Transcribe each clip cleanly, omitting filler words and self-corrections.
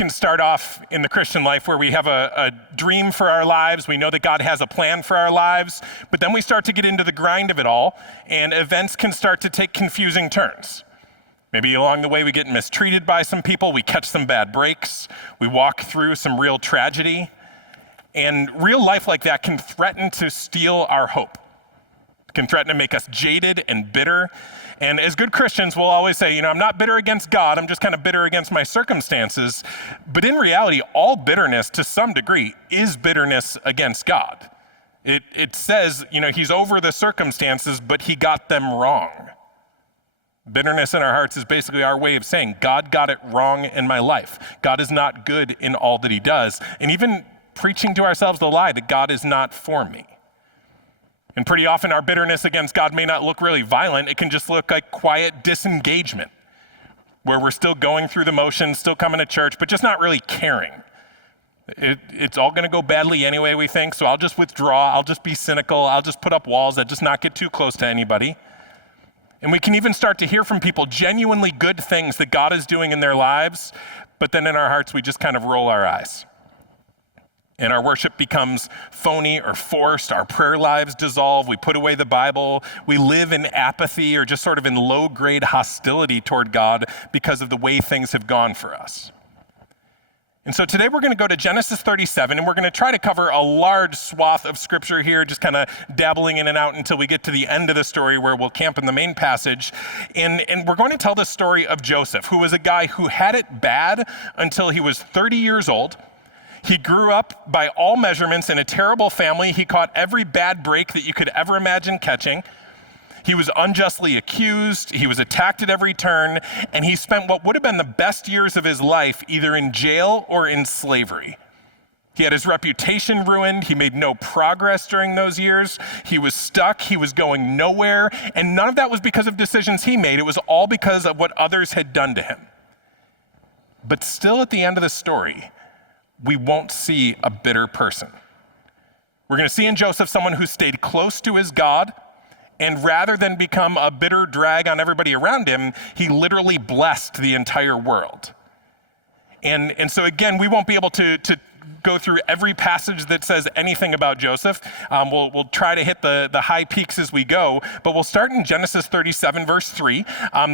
can start off in the Christian life where we have a dream for our lives. We know that God has a plan for our lives, but then we start to get into the grind of it all, and events can start to take confusing turns. Maybe along the way we get mistreated by some people, we catch some bad breaks, we walk through some real tragedy, and real life like that can threaten to steal our hope. It can threaten to make us jaded and bitter. And as good Christians, we'll always say, I'm not bitter against God, I'm just kind of bitter against my circumstances. But in reality, all bitterness to some degree is bitterness against God. It says, he's over the circumstances, but he got them wrong. Bitterness in our hearts is basically our way of saying, God got it wrong in my life. God is not good in all that he does. And even preaching to ourselves the lie that God is not for me. And pretty often our bitterness against God may not look really violent. It can just look like quiet disengagement, where we're still going through the motions, still coming to church, but just not really caring. It's all going to go badly anyway, we think, so I'll just withdraw, I'll just be cynical, I'll just put up walls, I'll just not get too close to anybody. And we can even start to hear from people genuinely good things that God is doing in their lives, but then in our hearts we just kind of roll our eyes. And our worship becomes phony or forced. Our prayer lives dissolve. We put away the Bible. We live in apathy or just sort of in low-grade hostility toward God because of the way things have gone for us. And so today we're going to go to Genesis 37, and we're going to try to cover a large swath of scripture here, just kind of dabbling in and out until we get to the end of the story where we'll camp in the main passage. And we're going to tell the story of Joseph, who was a guy who had it bad until he was 30 years old. He grew up by all measurements in a terrible family. He caught every bad break that you could ever imagine catching. He was unjustly accused. He was attacked at every turn. And he spent what would have been the best years of his life either in jail or in slavery. He had his reputation ruined. He made no progress during those years. He was stuck. He was going nowhere. And none of that was because of decisions he made. It was all because of what others had done to him. But still at the end of the story, we won't see a bitter person. We're going to see in Joseph someone who stayed close to his God, and rather than become a bitter drag on everybody around him, he literally blessed the entire world. And so again, we won't be able to go through every passage that says anything about Joseph. We'll try to hit the high peaks as we go, but we'll start in Genesis 37, verse 3.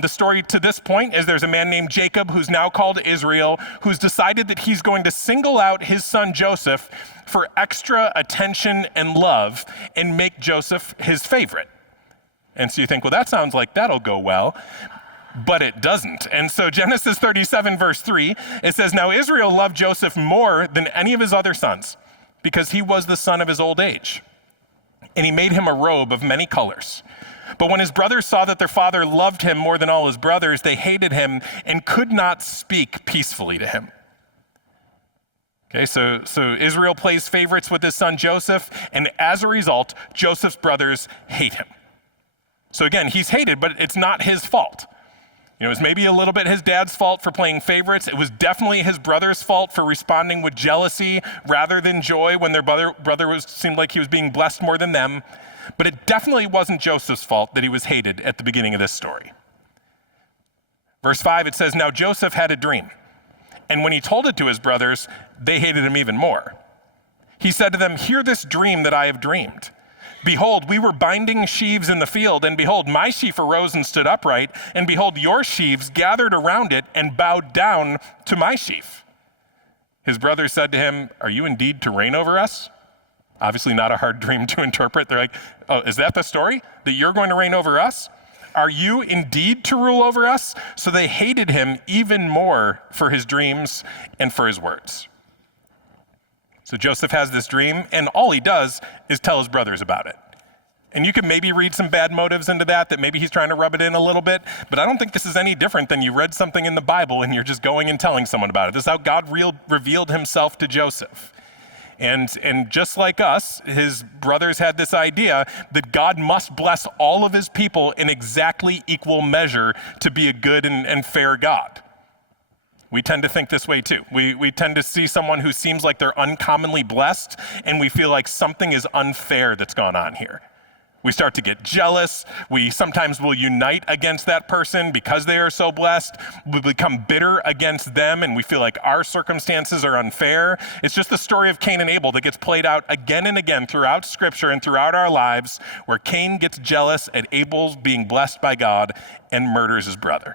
The story to this point is there's a man named Jacob, who's now called Israel, who's decided that he's going to single out his son Joseph for extra attention and love and make Joseph his favorite. And so you think, well, that sounds like that'll go well. But it doesn't. And so Genesis 37, verse 3, it says, "Now Israel loved Joseph more than any of his other sons, because he was the son of his old age. And he made him a robe of many colors. But when his brothers saw that their father loved him more than all his brothers, they hated him and could not speak peacefully to him." Okay, so Israel plays favorites with his son Joseph, and as a result, Joseph's brothers hate him. So again, he's hated, but it's not his fault. It was maybe a little bit his dad's fault for playing favorites. It was definitely his brother's fault for responding with jealousy rather than joy when their brother seemed like he was being blessed more than them. But it definitely wasn't Joseph's fault that he was hated at the beginning of this story. Verse 5, it says, "Now Joseph had a dream, and when he told it to his brothers, they hated him even more. He said to them, 'Hear this dream that I have dreamed. Behold, we were binding sheaves in the field, and behold, my sheaf arose and stood upright, and behold, your sheaves gathered around it and bowed down to my sheaf.' His brothers said to him, 'Are you indeed to reign over us?'" Obviously not a hard dream to interpret. They're like, "Oh, is that the story? That you're going to reign over us? Are you indeed to rule over us?" So they hated him even more for his dreams and for his words. So Joseph has this dream, and all he does is tell his brothers about it. And you could maybe read some bad motives into that maybe he's trying to rub it in a little bit, but I don't think this is any different than you read something in the Bible and you're just going and telling someone about it. This is how God revealed himself to Joseph. And just like us, his brothers had this idea that God must bless all of his people in exactly equal measure to be a good and fair God. We tend to think this way too. We tend to see someone who seems like they're uncommonly blessed, and we feel like something is unfair that's gone on here. We start to get jealous. We sometimes will unite against that person because they are so blessed. We become bitter against them and we feel like our circumstances are unfair. It's just the story of Cain and Abel that gets played out again and again throughout Scripture and throughout our lives, where Cain gets jealous at Abel's being blessed by God and murders his brother.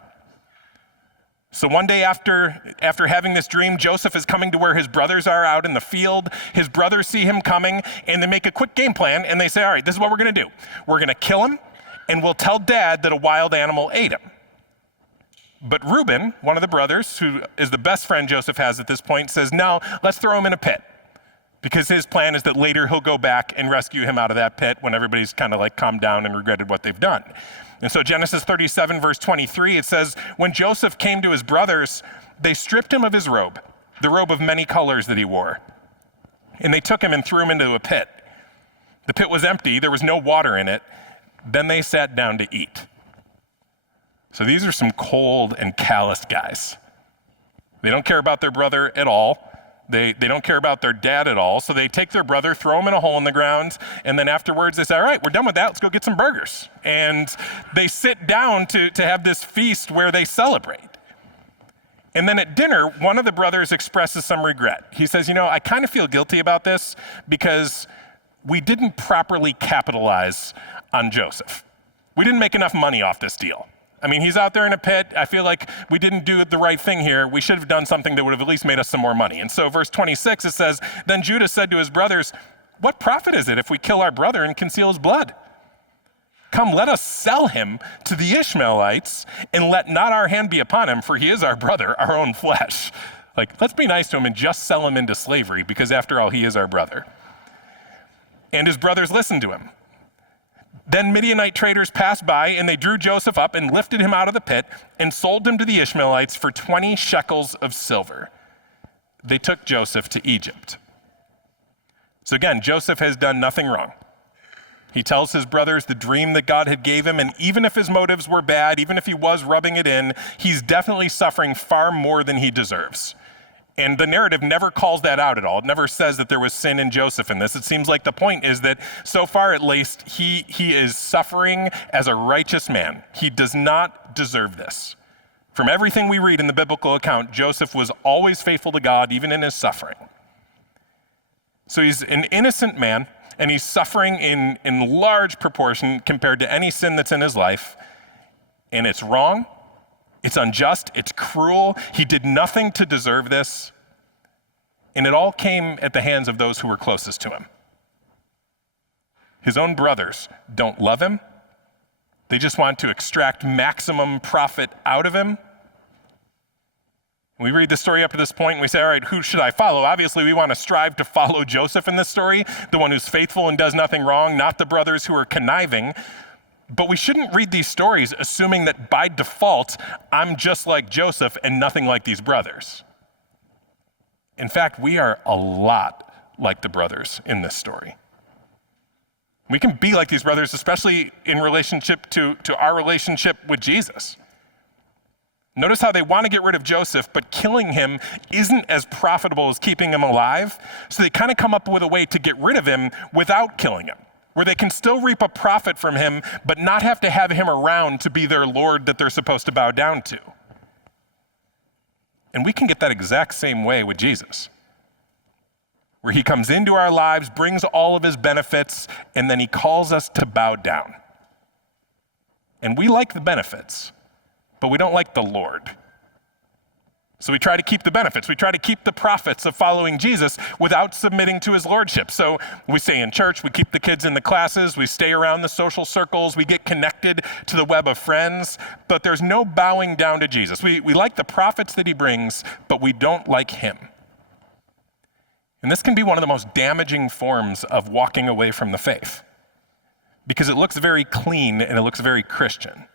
So one day after having this dream, Joseph is coming to where his brothers are out in the field. His brothers see him coming and they make a quick game plan and they say, all right, this is what we're gonna do. We're gonna kill him and we'll tell dad that a wild animal ate him. But Reuben, one of the brothers, who is the best friend Joseph has at this point, says, no, let's throw him in a pit. Because his plan is that later he'll go back and rescue him out of that pit when everybody's kind of like calmed down and regretted what they've done. And so Genesis 37, verse 23, it says, when Joseph came to his brothers, they stripped him of his robe, the robe of many colors that he wore. And they took him and threw him into a pit. The pit was empty, there was no water in it. Then they sat down to eat. So these are some cold and calloused guys. They don't care about their brother at all. They don't care about their dad at all. So they take their brother, throw him in a hole in the ground, and then afterwards they say, all right, we're done with that, let's go get some burgers. And they sit down to have this feast where they celebrate. And then at dinner, one of the brothers expresses some regret. He says, I kind of feel guilty about this because we didn't properly capitalize on Joseph. We didn't make enough money off this deal. I mean, he's out there in a pit. I feel like we didn't do the right thing here. We should have done something that would have at least made us some more money. And so verse 26, it says, then Judah said to his brothers, what profit is it if we kill our brother and conceal his blood? Come, let us sell him to the Ishmaelites and let not our hand be upon him, for he is our brother, our own flesh. Like, let's be nice to him and just sell him into slavery, because after all, he is our brother. And his brothers listened to him. Then Midianite traders passed by, and they drew Joseph up and lifted him out of the pit and sold him to the Ishmaelites for 20 shekels of silver. They took Joseph to Egypt. So again, Joseph has done nothing wrong. He tells his brothers the dream that God had gave him, and even if his motives were bad, even if he was rubbing it in, he's definitely suffering far more than he deserves. And the narrative never calls that out at all. It never says that there was sin in Joseph in this. It seems like the point is that so far at least, he is suffering as a righteous man. He does not deserve this. From everything we read in the biblical account, Joseph was always faithful to God, even in his suffering. So he's an innocent man, and he's suffering in large proportion compared to any sin that's in his life. And it's wrong. It's unjust, it's cruel. He did nothing to deserve this. And it all came at the hands of those who were closest to him. His own brothers don't love him. They just want to extract maximum profit out of him. We read the story up to this point and we say, all right, who should I follow? Obviously, we want to strive to follow Joseph in this story, the one who's faithful and does nothing wrong, not the brothers who are conniving. But we shouldn't read these stories assuming that by default, I'm just like Joseph and nothing like these brothers. In fact, we are a lot like the brothers in this story. We can be like these brothers, especially in relationship to our relationship with Jesus. Notice how they want to get rid of Joseph, but killing him isn't as profitable as keeping him alive. So they kind of come up with a way to get rid of him without killing him, where they can still reap a profit from him, but not have to have him around to be their Lord that they're supposed to bow down to. And we can get that exact same way with Jesus, where he comes into our lives, brings all of his benefits, and then he calls us to bow down. And we like the benefits, but we don't like the Lord. So we try to keep the benefits. We try to keep the profits of following Jesus without submitting to his lordship. So we stay in church, we keep the kids in the classes, we stay around the social circles, we get connected to the web of friends, but there's no bowing down to Jesus. We like the profits that he brings, but we don't like him. And this can be one of the most damaging forms of walking away from the faith, because it looks very clean and it looks very Christian.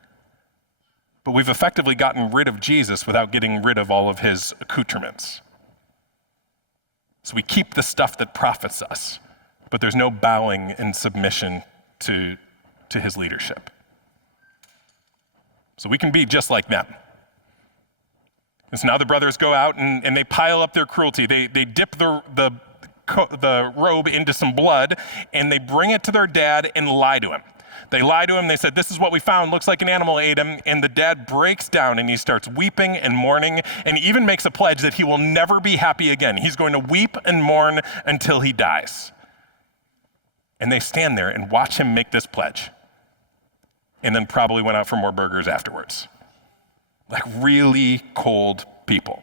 But we've effectively gotten rid of Jesus without getting rid of all of his accoutrements. So we keep the stuff that profits us, but there's no bowing and submission to his leadership. So we can be just like them. And so now the brothers go out and they pile up their cruelty. They dip the robe into some blood and they bring it to their dad and lie to him. They lie to him. They said, this is what we found. Looks like an animal ate him. And the dad breaks down and he starts weeping and mourning and even makes a pledge that he will never be happy again. He's going to weep and mourn until he dies. And they stand there and watch him make this pledge. And then probably went out for more burgers afterwards. Like really cold people.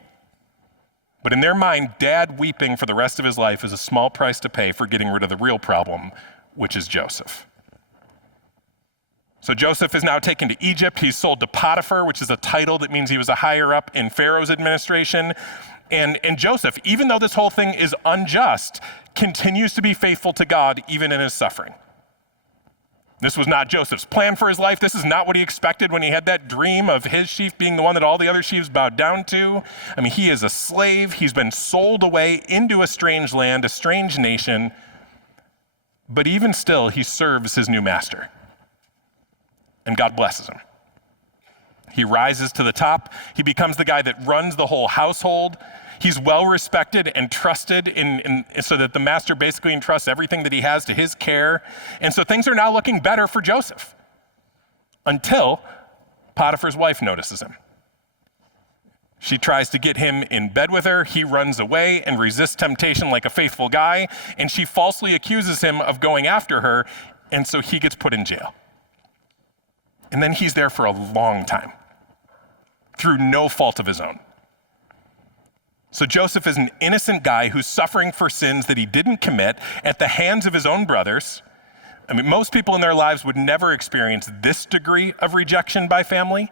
But in their mind, dad weeping for the rest of his life is a small price to pay for getting rid of the real problem, which is Joseph. So Joseph is now taken to Egypt. He's sold to Potiphar, which is a title that means he was a higher up in Pharaoh's administration. And Joseph, even though this whole thing is unjust, continues to be faithful to God even in his suffering. This was not Joseph's plan for his life. This is not what he expected when he had that dream of his sheaf being the one that all the other sheaves bowed down to. I mean, he is a slave. He's been sold away into a strange land, a strange nation. But even still, he serves his new master. And God blesses him. He rises to the top. He becomes the guy that runs the whole household. He's well respected and trusted so that the master basically entrusts everything that he has to his care. And so things are now looking better for Joseph until Potiphar's wife notices him. She tries to get him in bed with her. He runs away and resists temptation like a faithful guy. And she falsely accuses him of going after her. And so he gets put in jail. And then he's there for a long time through no fault of his own. So Joseph is an innocent guy who's suffering for sins that he didn't commit at the hands of his own brothers. I mean, most people in their lives would never experience this degree of rejection by family.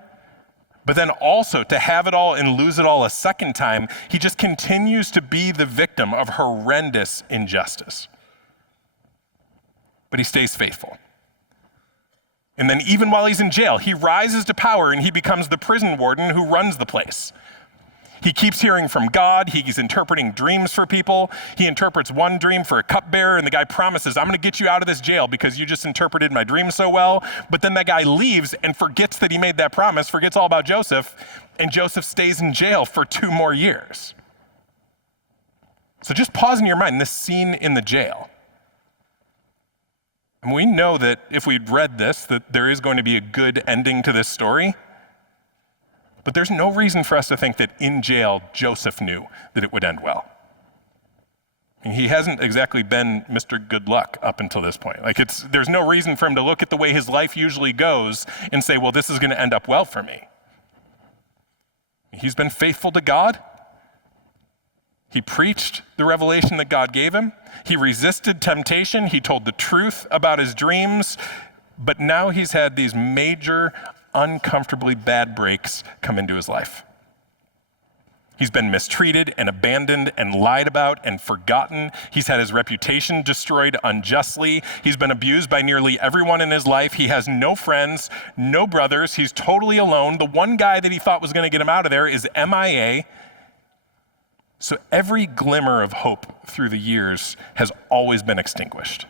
But then also to have it all and lose it all a second time, he just continues to be the victim of horrendous injustice. But he stays faithful. And then even while he's in jail, he rises to power and he becomes the prison warden who runs the place. He keeps hearing from God. He's interpreting dreams for people. He interprets one dream for a cupbearer, and the guy promises, I'm going to get you out of this jail because you just interpreted my dream so well. But then that guy leaves and forgets that he made that promise, forgets all about Joseph, and Joseph stays in jail for 2 more years. So just pause in your mind this scene in the jail. And we know that if we'd read this, that there is going to be a good ending to this story. But there's no reason for us to think that in jail, Joseph knew that it would end well. He hasn't exactly been Mr. Good Luck up until this point. There's no reason for him to look at the way his life usually goes and say, well, this is going to end up well for me. He's been faithful to God. He preached the revelation that God gave him. He resisted temptation. He told the truth about his dreams. But now he's had these major, uncomfortably bad breaks come into his life. He's been mistreated and abandoned and lied about and forgotten. He's had his reputation destroyed unjustly. He's been abused by nearly everyone in his life. He has no friends, no brothers. He's totally alone. The one guy that he thought was going to get him out of there is MIA. So every glimmer of hope through the years has always been extinguished.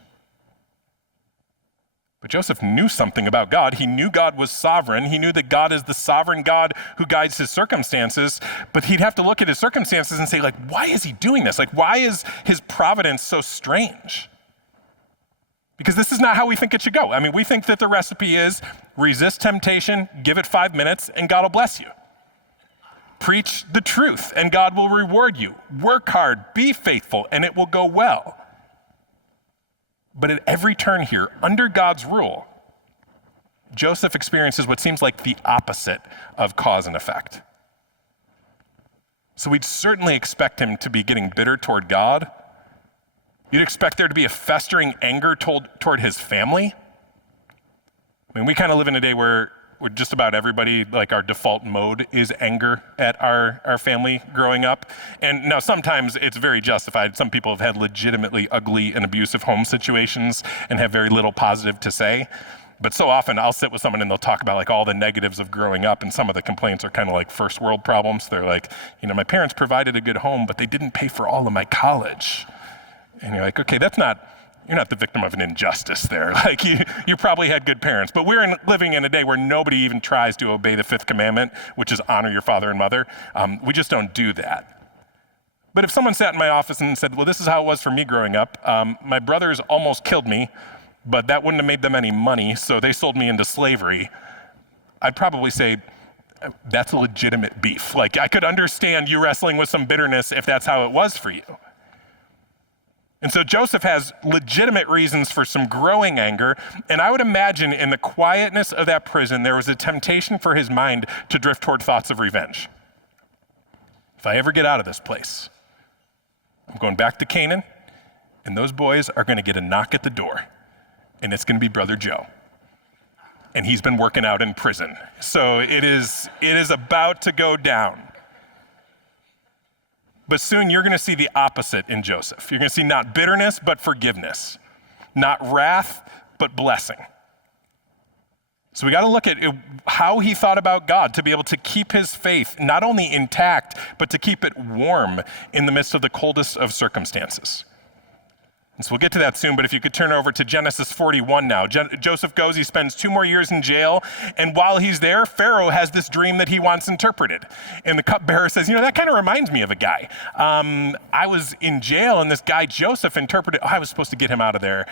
But Joseph knew something about God. He knew God was sovereign. He knew that God is the sovereign God who guides his circumstances. But he'd have to look at his circumstances and say, why is he doing this? Why is his providence so strange? Because this is not how we think it should go. I mean, we think that the recipe is resist temptation, give it 5 minutes, and God will bless you. Preach the truth, and God will reward you. Work hard, be faithful, and it will go well. But at every turn here, under God's rule, Joseph experiences what seems like the opposite of cause and effect. So we'd certainly expect him to be getting bitter toward God. You'd expect there to be a festering anger toward his family. I mean, we kind of live in a day where just about everybody, our default mode is anger at our family growing up. And now sometimes it's very justified. Some people have had legitimately ugly and abusive home situations and have very little positive to say. But so often I'll sit with someone and they'll talk about all the negatives of growing up, and some of the complaints are kind of like first world problems. They're like, my parents provided a good home, but they didn't pay for all of my college. And you're like, okay, you're not the victim of an injustice there. You probably had good parents. But we're living in a day where nobody even tries to obey the 5th commandment, which is honor your father and mother. We just don't do that. But if someone sat in my office and said, well, this is how it was for me growing up. My brothers almost killed me. but that wouldn't have made them any money, so they sold me into slavery. I'd probably say, that's a legitimate beef. Like, I could understand you wrestling with some bitterness if that's how it was for you. And so Joseph has legitimate reasons for some growing anger, and I would imagine in the quietness of that prison, there was a temptation for his mind to drift toward thoughts of revenge. If I ever get out of this place, I'm going back to Canaan, and those boys are going to get a knock at the door, and it's going to be Brother Joe. And he's been working out in prison. So it is about to go down. But soon you're going to see the opposite in Joseph. You're going to see not bitterness, but forgiveness. Not wrath, but blessing. So we got to look at how he thought about God to be able to keep his faith not only intact, but to keep it warm in the midst of the coldest of circumstances. And so we'll get to that soon, but if you could turn over to Genesis 41 now. Joseph goes, he spends 2 more years in jail, and while he's there, Pharaoh has this dream that he wants interpreted. And the cupbearer says, that kind of reminds me of a guy. I was in jail, and this guy Joseph interpreted, I was supposed to get him out of there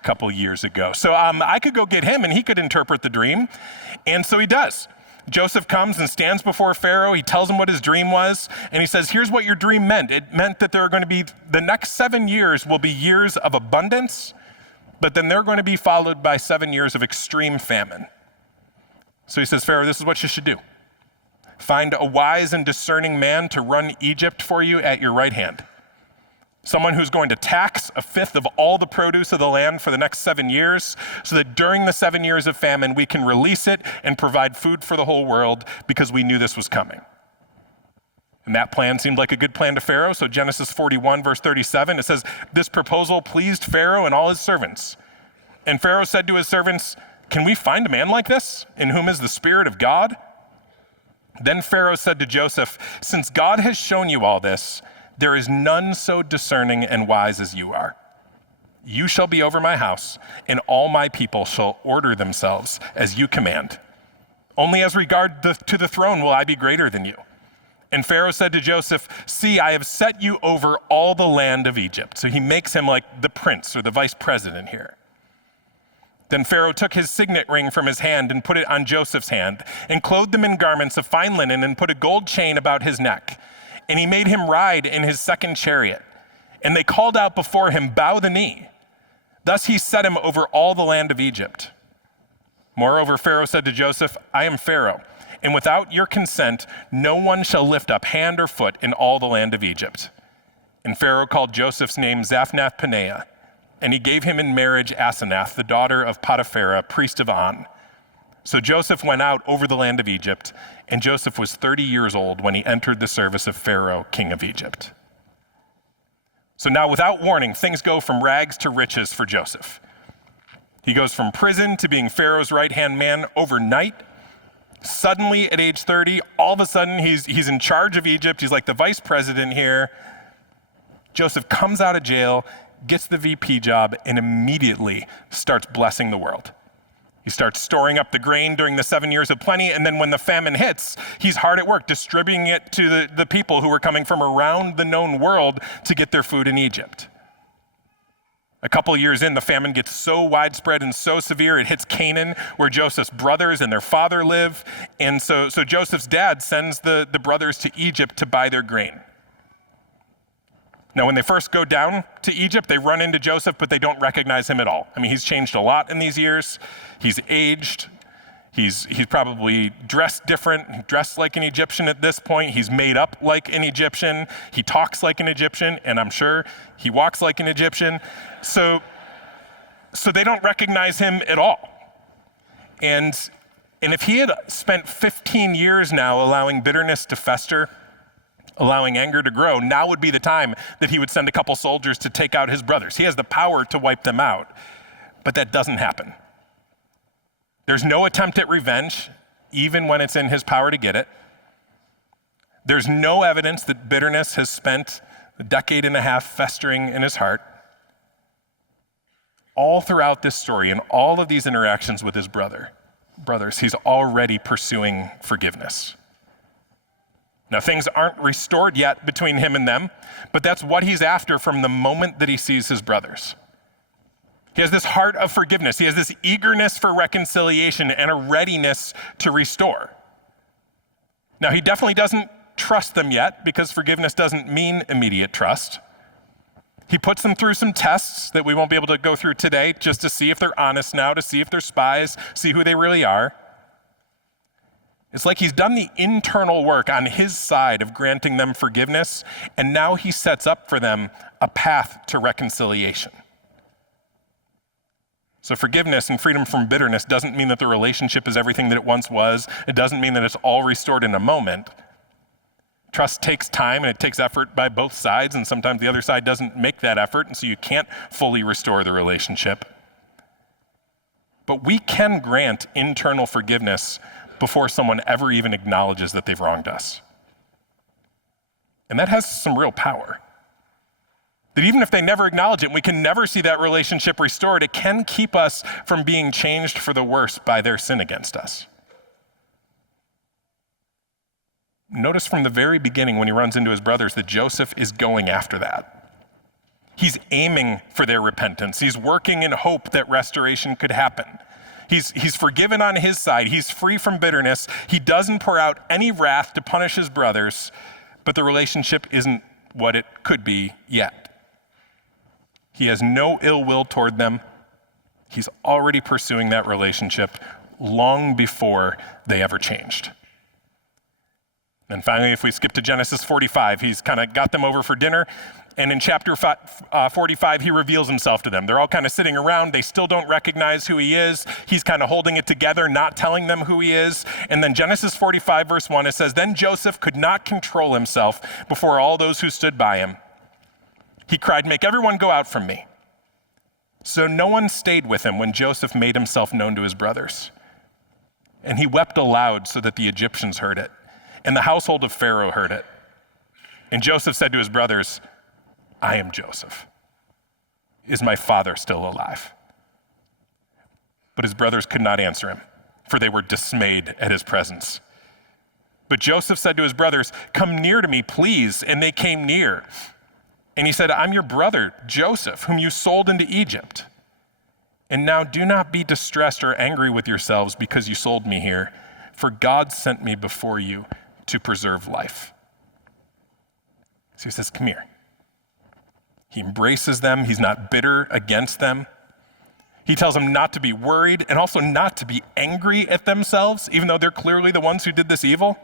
a couple years ago. So I could go get him, and he could interpret the dream. And so he does. Joseph comes and stands before Pharaoh. He tells him what his dream was, and he says, here's what your dream meant. It meant that there are going to be, the next 7 years will be years of abundance, but then they're going to be followed by 7 years of extreme famine. So he says, Pharaoh, this is what you should do. Find a wise and discerning man to run Egypt for you at your right hand. Someone who's going to tax 1/5 of all the produce of the land for the next 7 years, so that during the 7 years of famine, we can release it and provide food for the whole world because we knew this was coming. And that plan seemed like a good plan to Pharaoh. So Genesis 41, verse 37, it says, this proposal pleased Pharaoh and all his servants. And Pharaoh said to his servants, can we find a man like this, in whom is the Spirit of God? Then Pharaoh said to Joseph, since God has shown you all this, there is none so discerning and wise as you are. You shall be over my house, and all my people shall order themselves as you command. Only as regard to the throne will I be greater than you. And Pharaoh said to Joseph, see, I have set you over all the land of Egypt. So he makes him like the prince or the vice president here. Then Pharaoh took his signet ring from his hand and put it on Joseph's hand, and clothed him in garments of fine linen and put a gold chain about his neck. And he made him ride in his second chariot. And they called out before him, bow the knee. Thus he set him over all the land of Egypt. Moreover, Pharaoh said to Joseph, I am Pharaoh, and without your consent, no one shall lift up hand or foot in all the land of Egypt. And Pharaoh called Joseph's name Zaphnath-Paneah, and he gave him in marriage Asenath, the daughter of Potiphera, priest of On. So Joseph went out over the land of Egypt, and Joseph was 30 years old when he entered the service of Pharaoh, king of Egypt. So now, without warning, things go from rags to riches for Joseph. He goes from prison to being Pharaoh's right-hand man overnight. Suddenly, at age 30, all of a sudden, he's in charge of Egypt. He's like the vice president here. Joseph comes out of jail, gets the VP job, and immediately starts blessing the world. He starts storing up the grain during the 7 years of plenty, and then when the famine hits, he's hard at work distributing it to the people who were coming from around the known world to get their food in Egypt. A couple years in, the famine gets so widespread and so severe, it hits Canaan, where Joseph's brothers and their father live, and so Joseph's dad sends the brothers to Egypt to buy their grain. Now, when they first go down to Egypt, they run into Joseph, but they don't recognize him at all. I mean, he's changed a lot in these years. He's aged. He's probably dressed different, dressed like an Egyptian at this point. He's made up like an Egyptian. He talks like an Egyptian, and I'm sure he walks like an Egyptian. So they don't recognize him at all. And if he had spent 15 years now allowing bitterness to fester, allowing anger to grow, now would be the time that he would send a couple soldiers to take out his brothers. He has the power to wipe them out, but that doesn't happen. There's no attempt at revenge, even when it's in his power to get it. There's no evidence that bitterness has spent a decade and a half festering in his heart. All throughout this story and all of these interactions with his brothers, he's already pursuing forgiveness. Now, things aren't restored yet between him and them, but that's what he's after from the moment that he sees his brothers. He has this heart of forgiveness. He has this eagerness for reconciliation and a readiness to restore. Now, he definitely doesn't trust them yet because forgiveness doesn't mean immediate trust. He puts them through some tests that we won't be able to go through today just to see if they're honest now, to see if they're spies, see who they really are. It's like he's done the internal work on his side of granting them forgiveness, and now he sets up for them a path to reconciliation. So forgiveness and freedom from bitterness doesn't mean that the relationship is everything that it once was. It doesn't mean that it's all restored in a moment. Trust takes time and it takes effort by both sides, and sometimes the other side doesn't make that effort, and so you can't fully restore the relationship. But we can grant internal forgiveness before someone ever even acknowledges that they've wronged us. And that has some real power. That even if they never acknowledge it, and we can never see that relationship restored, it can keep us from being changed for the worse by their sin against us. Notice from the very beginning when he runs into his brothers that Joseph is going after that. He's aiming for their repentance. He's working in hope that restoration could happen. He's forgiven on his side. He's free from bitterness. He doesn't pour out any wrath to punish his brothers, but the relationship isn't what it could be yet. He has no ill will toward them. He's already pursuing that relationship long before they ever changed. And finally, if we skip to Genesis 45, he's kind of got them over for dinner. And in chapter 45, he reveals himself to them. They're all kind of sitting around. They still don't recognize who he is. He's kind of holding it together, not telling them who he is. And then Genesis 45, verse 1, it says, "Then Joseph could not control himself before all those who stood by him. He cried, 'Make everyone go out from me.' So no one stayed with him when Joseph made himself known to his brothers. And he wept aloud so that the Egyptians heard it, and the household of Pharaoh heard it. And Joseph said to his brothers, 'I am Joseph. Is my father still alive?' But his brothers could not answer him, for they were dismayed at his presence. But Joseph said to his brothers, 'Come near to me, please.' And they came near. And he said, 'I'm your brother, Joseph, whom you sold into Egypt. And now do not be distressed or angry with yourselves because you sold me here, for God sent me before you to preserve life.'" So he says, "Come here." He embraces them. He's not bitter against them. He tells them not to be worried and also not to be angry at themselves, even though they're clearly the ones who did this evil.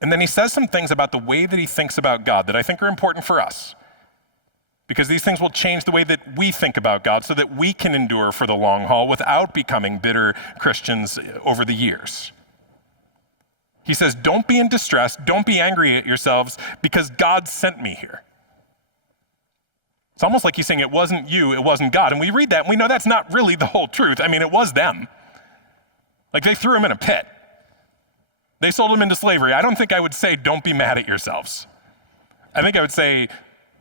And then he says some things about the way that he thinks about God that I think are important for us, because these things will change the way that we think about God so that we can endure for the long haul without becoming bitter Christians over the years. He says, "Don't be in distress, don't be angry at yourselves, because God sent me here." It's almost like he's saying it wasn't you, it wasn't God. And we read that and we know that's not really the whole truth. I mean, it was them. Like, they threw him in a pit. They sold him into slavery. I don't think I would say, "Don't be mad at yourselves." I think I would say,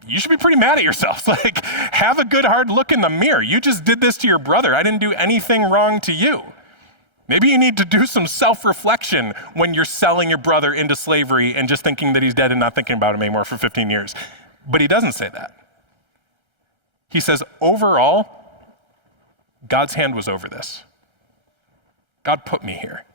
you should be pretty mad at yourselves. Like, have a good hard look in the mirror. You just did this to your brother. I didn't do anything wrong to you. Maybe you need to do some self-reflection when you're selling your brother into slavery and just thinking that he's dead and not thinking about him anymore for 15 years. But he doesn't say that. He says, overall, God's hand was over this. God put me here.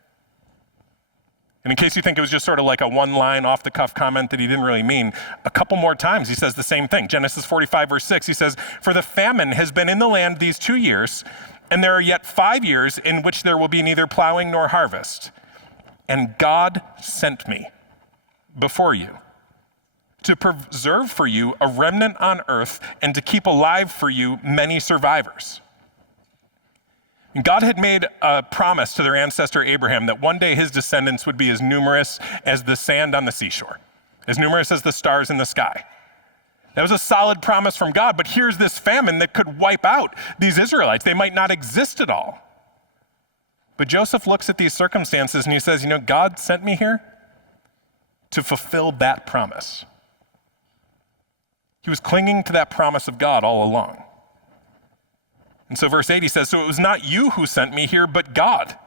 And in case you think it was just sort of like a one-line off-the-cuff comment that he didn't really mean, a couple more times he says the same thing. Genesis 45, verse 6, he says, "For the famine has been in the land these 2 years, and there are yet 5 years in which there will be neither plowing nor harvest. And God sent me before you to preserve for you a remnant on earth and to keep alive for you many survivors." And God had made a promise to their ancestor Abraham that one day his descendants would be as numerous as the sand on the seashore, as numerous as the stars in the sky. That was a solid promise from God, but here's this famine that could wipe out these Israelites. They might not exist at all. But Joseph looks at these circumstances and he says, God sent me here to fulfill that promise. He was clinging to that promise of God all along. And so verse 8, he says, "So it was not you who sent me here, but God.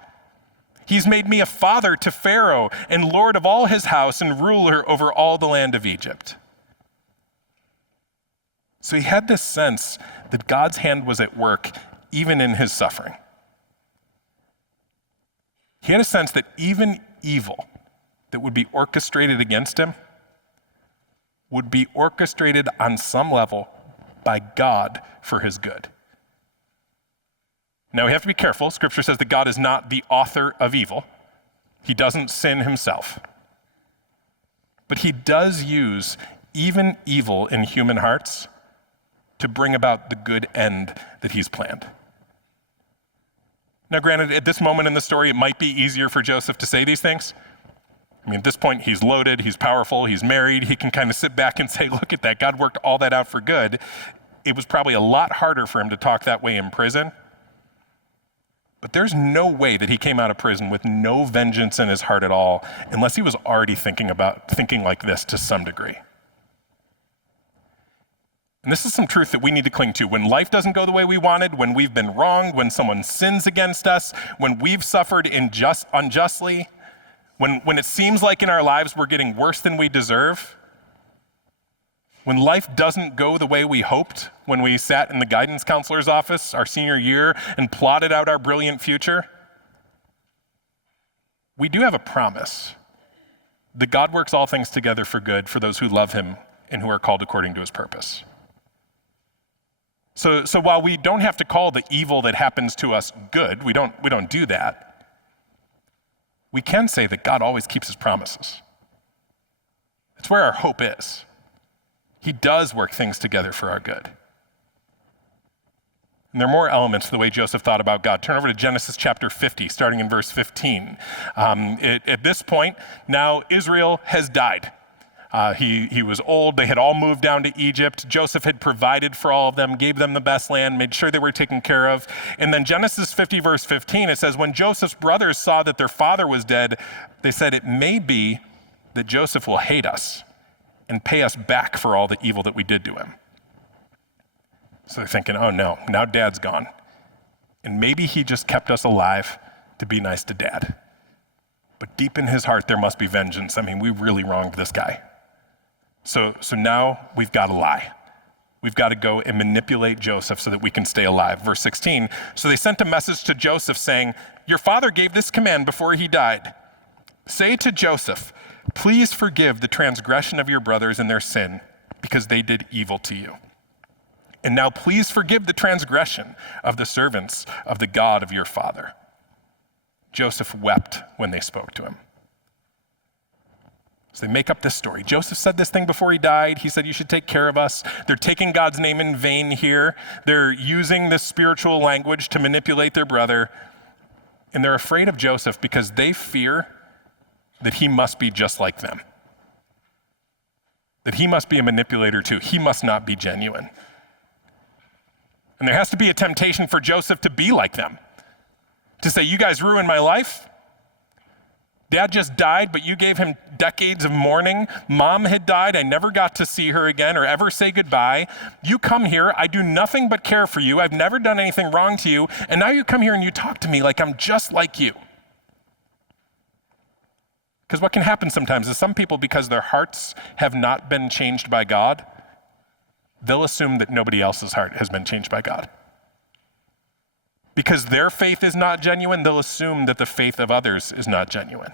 He's made me a father to Pharaoh and lord of all his house and ruler over all the land of Egypt." So he had this sense that God's hand was at work even in his suffering. He had a sense that even evil that would be orchestrated against him would be orchestrated on some level by God for his good. Now we have to be careful. Scripture says that God is not the author of evil. He doesn't sin himself. But he does use even evil in human hearts to bring about the good end that he's planned. Now, granted, at this moment in the story, it might be easier for Joseph to say these things. I mean, at this point, he's loaded, he's powerful, he's married. He can kind of sit back and say, look at that, God worked all that out for good. It was probably a lot harder for him to talk that way in prison. But there's no way that he came out of prison with no vengeance in his heart at all, unless he was already thinking like this to some degree. And this is some truth that we need to cling to. When life doesn't go the way we wanted, when we've been wronged, when someone sins against us, when we've suffered unjustly, when it seems like in our lives we're getting worse than we deserve, when life doesn't go the way we hoped when we sat in the guidance counselor's office our senior year and plotted out our brilliant future, we do have a promise that God works all things together for good for those who love him and who are called according to his purpose. So while we don't have to call the evil that happens to us good, we don't do that, we can say that God always keeps his promises. It's where our hope is. He does work things together for our good. And there are more elements to the way Joseph thought about God. Turn over to Genesis chapter 50, starting in verse 15. At this point, now Israel has died. He was old. They had all moved down to Egypt. Joseph had provided for all of them, gave them the best land, made sure they were taken care of. And then Genesis 50, verse 15, it says, when Joseph's brothers saw that their father was dead, they said, it may be that Joseph will hate us and pay us back for all the evil that we did to him. So they're thinking, oh no, now dad's gone. And maybe he just kept us alive to be nice to dad. But deep in his heart, there must be vengeance. I mean, we really wronged this guy. So now we've got to lie. We've got to go and manipulate Joseph so that we can stay alive. Verse 16, so they sent a message to Joseph saying, your father gave this command before he died. Say to Joseph, please forgive the transgression of your brothers and their sin, because they did evil to you. And now please forgive the transgression of the servants of the God of your father. Joseph wept when they spoke to him. So they make up this story. Joseph said this thing before he died. He said, you should take care of us. They're taking God's name in vain here. They're using this spiritual language to manipulate their brother. And they're afraid of Joseph because they fear that he must be just like them. That he must be a manipulator too. He must not be genuine. And there has to be a temptation for Joseph to be like them. To say, you guys ruined my life. Dad just died, but you gave him decades of mourning. Mom had died. I never got to see her again or ever say goodbye. You come here. I do nothing but care for you. I've never done anything wrong to you. And now you come here and you talk to me like I'm just like you. Because what can happen sometimes is some people, because their hearts have not been changed by God, they'll assume that nobody else's heart has been changed by God. Because their faith is not genuine, they'll assume that the faith of others is not genuine.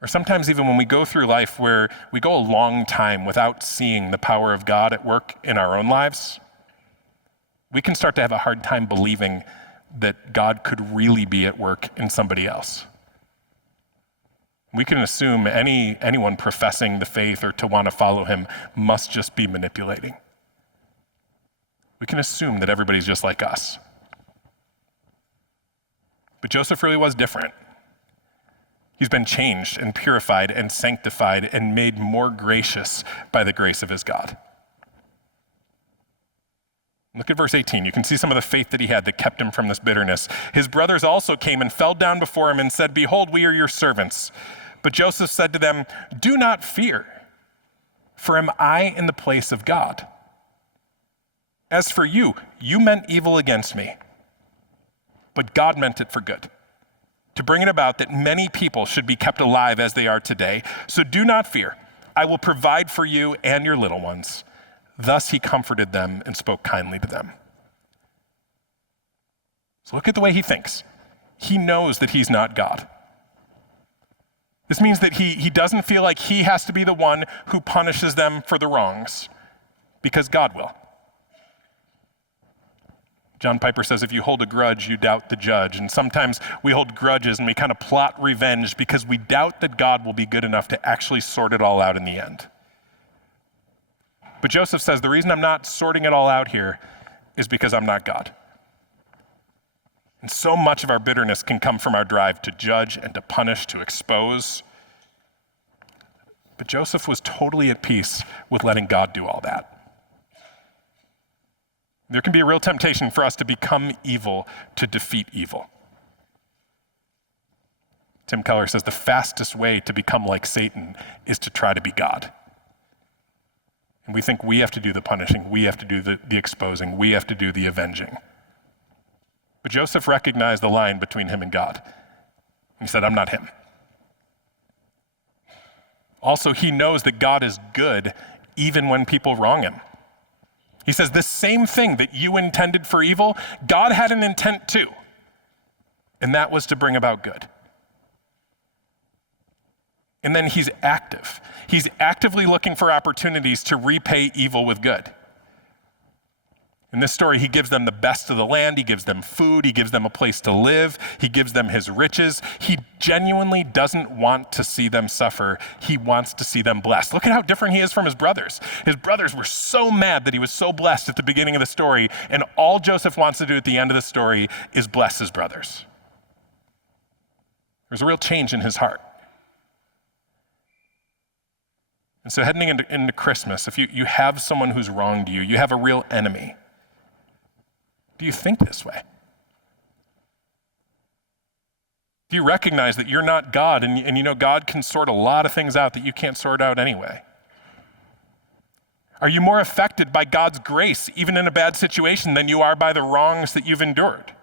Or sometimes even when we go through life where we go a long time without seeing the power of God at work in our own lives, we can start to have a hard time believing that God could really be at work in somebody else. We can assume anyone professing the faith or to want to follow him must just be manipulating. We can assume that everybody's just like us. But Joseph really was different. He's been changed and purified and sanctified and made more gracious by the grace of his God. Look at verse 18. You can see some of the faith that he had that kept him from this bitterness. His brothers also came and fell down before him and said, behold, we are your servants. But Joseph said to them, do not fear, for am I in the place of God? As for you, you meant evil against me, but God meant it for good, to bring it about that many people should be kept alive as they are today. So do not fear. I will provide for you and your little ones. Thus he comforted them and spoke kindly to them. So look at the way he thinks. He knows that he's not God. This means that he doesn't feel like he has to be the one who punishes them for the wrongs, because God will. John Piper says, if you hold a grudge, you doubt the judge. And sometimes we hold grudges and we kind of plot revenge because we doubt that God will be good enough to actually sort it all out in the end. But Joseph says, the reason I'm not sorting it all out here is because I'm not God. And so much of our bitterness can come from our drive to judge and to punish, to expose. But Joseph was totally at peace with letting God do all that. There can be a real temptation for us to become evil to defeat evil. Tim Keller says the fastest way to become like Satan is to try to be God. And we think we have to do the punishing, we have to do the exposing, we have to do the avenging. But Joseph recognized the line between him and God. He said, I'm not him. Also, he knows that God is good even when people wrong him. He says, this same thing that you intended for evil, God had an intent too. And that was to bring about good. And then he's active. He's actively looking for opportunities to repay evil with good. In this story, he gives them the best of the land. He gives them food. He gives them a place to live. He gives them his riches. He genuinely doesn't want to see them suffer. He wants to see them blessed. Look at how different he is from his brothers. His brothers were so mad that he was so blessed at the beginning of the story, and all Joseph wants to do at the end of the story is bless his brothers. There's a real change in his heart. And so heading into Christmas, if you have someone who's wronged you, you have a real enemy. Do you think this way? Do you recognize that you're not God and you know God can sort a lot of things out that you can't sort out anyway? Are you more affected by God's grace, even in a bad situation, than you are by the wrongs that you've endured?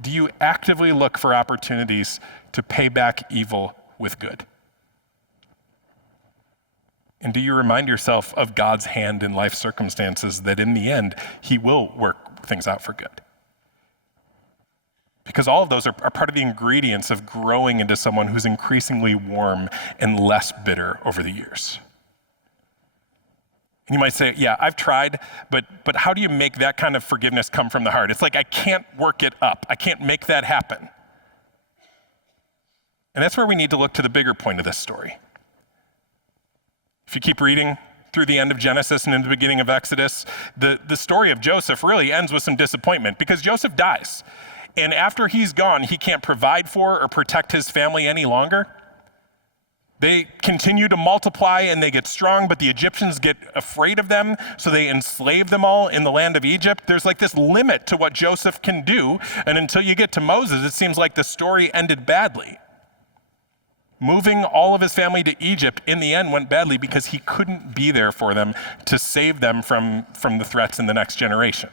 Do you actively look for opportunities to pay back evil with good? And do you remind yourself of God's hand in life circumstances that in the end, he will work things out for good? Because all of those are part of the ingredients of growing into someone who's increasingly warm and less bitter over the years. And you might say, yeah, I've tried, but how do you make that kind of forgiveness come from the heart? It's like I can't work it up. I can't make that happen. And that's where we need to look to the bigger point of this story. If you keep reading through the end of Genesis and into the beginning of Exodus, the story of Joseph really ends with some disappointment because Joseph dies. And after he's gone, he can't provide for or protect his family any longer. They continue to multiply and they get strong, but the Egyptians get afraid of them, so they enslave them all in the land of Egypt. There's like this limit to what Joseph can do, and until you get to Moses, it seems like the story ended badly. Moving all of his family to Egypt in the end went badly because he couldn't be there for them to save them from the threats in the next generation.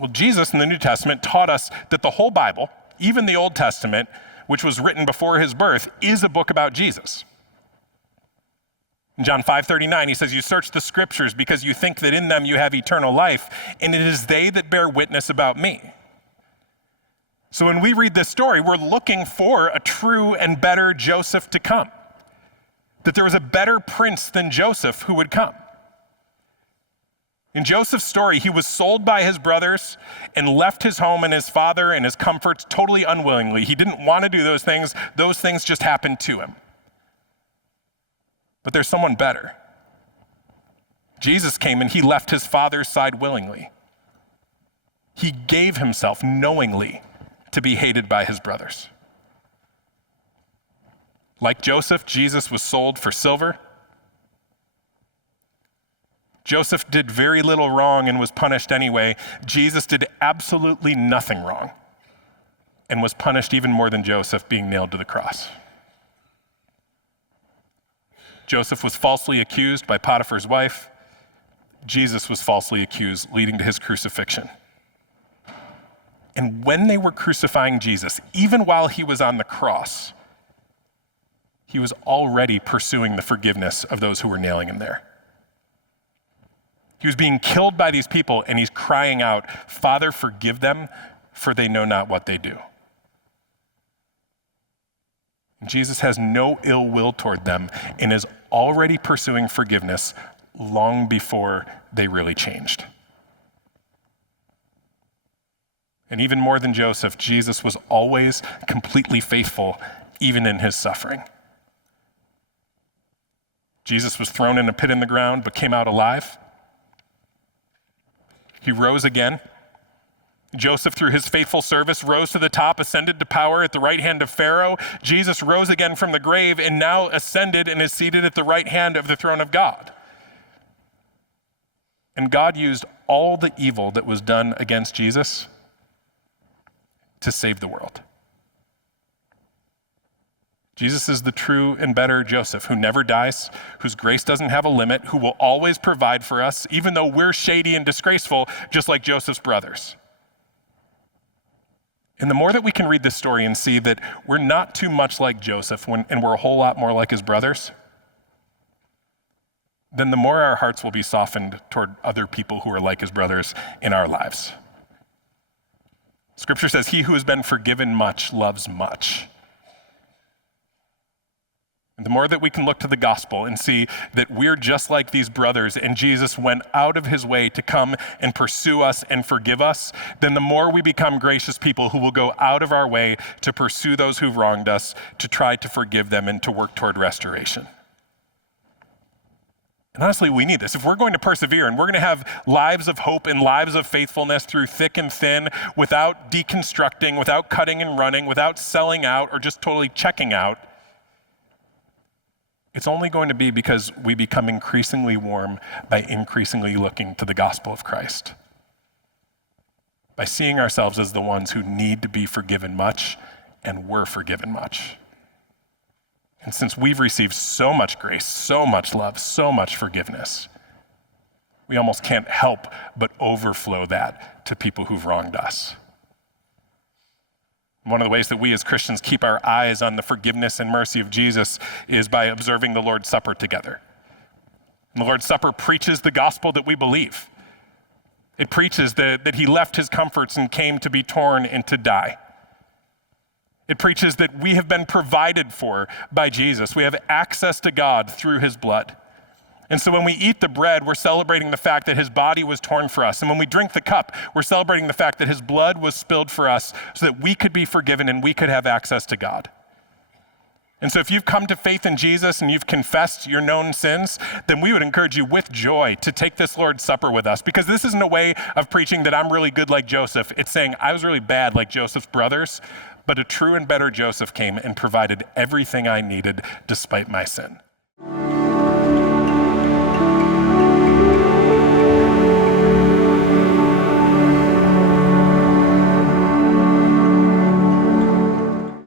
Well, Jesus in the New Testament taught us that the whole Bible, even the Old Testament, which was written before his birth, is a book about Jesus. In John 5:39, he says, you search the scriptures because you think that in them you have eternal life, and it is they that bear witness about me. So when we read this story, we're looking for a true and better Joseph to come. That there was a better prince than Joseph who would come. In Joseph's story, he was sold by his brothers and left his home and his father and his comforts totally unwillingly. He didn't want to do those things. Those things just happened to him. But there's someone better. Jesus came and he left his father's side willingly. He gave himself knowingly to be hated by his brothers. Like Joseph, Jesus was sold for silver. Joseph did very little wrong and was punished anyway. Jesus did absolutely nothing wrong and was punished even more than Joseph, being nailed to the cross. Joseph was falsely accused by Potiphar's wife. Jesus was falsely accused, leading to his crucifixion. And when they were crucifying Jesus, even while he was on the cross, he was already pursuing the forgiveness of those who were nailing him there. He was being killed by these people, and he's crying out, "Father, forgive them, for they know not what they do." And Jesus has no ill will toward them and is already pursuing forgiveness long before they really changed. And even more than Joseph, Jesus was always completely faithful, even in his suffering. Jesus was thrown in a pit in the ground, but came out alive. He rose again. Joseph, through his faithful service, rose to the top, ascended to power at the right hand of Pharaoh. Jesus rose again from the grave and now ascended and is seated at the right hand of the throne of God. And God used all the evil that was done against Jesus to save the world. Jesus is the true and better Joseph, who never dies, whose grace doesn't have a limit, who will always provide for us, even though we're shady and disgraceful, just like Joseph's brothers. And the more that we can read this story and see that we're not too much like Joseph and we're a whole lot more like his brothers, then the more our hearts will be softened toward other people who are like his brothers in our lives. Scripture says, "He who has been forgiven much loves much." And the more that we can look to the gospel and see that we're just like these brothers and Jesus went out of his way to come and pursue us and forgive us, then the more we become gracious people who will go out of our way to pursue those who've wronged us, to try to forgive them and to work toward restoration. And honestly, we need this. If we're going to persevere and we're going to have lives of hope and lives of faithfulness through thick and thin, without deconstructing, without cutting and running, without selling out or just totally checking out, it's only going to be because we become increasingly warm by increasingly looking to the gospel of Christ. By seeing ourselves as the ones who need to be forgiven much and were forgiven much. And since we've received so much grace, so much love, so much forgiveness, we almost can't help but overflow that to people who've wronged us. One of the ways that we as Christians keep our eyes on the forgiveness and mercy of Jesus is by observing the Lord's Supper together. And the Lord's Supper preaches the gospel that we believe. It preaches that he left his comforts and came to be torn and to die. It preaches that we have been provided for by Jesus. We have access to God through his blood. And so when we eat the bread, we're celebrating the fact that his body was torn for us. And when we drink the cup, we're celebrating the fact that his blood was spilled for us so that we could be forgiven and we could have access to God. And so if you've come to faith in Jesus and you've confessed your known sins, then we would encourage you with joy to take this Lord's Supper with us, because this isn't a way of preaching that I'm really good like Joseph. It's saying I was really bad like Joseph's brothers, but a true and better Joseph came and provided everything I needed despite my sin.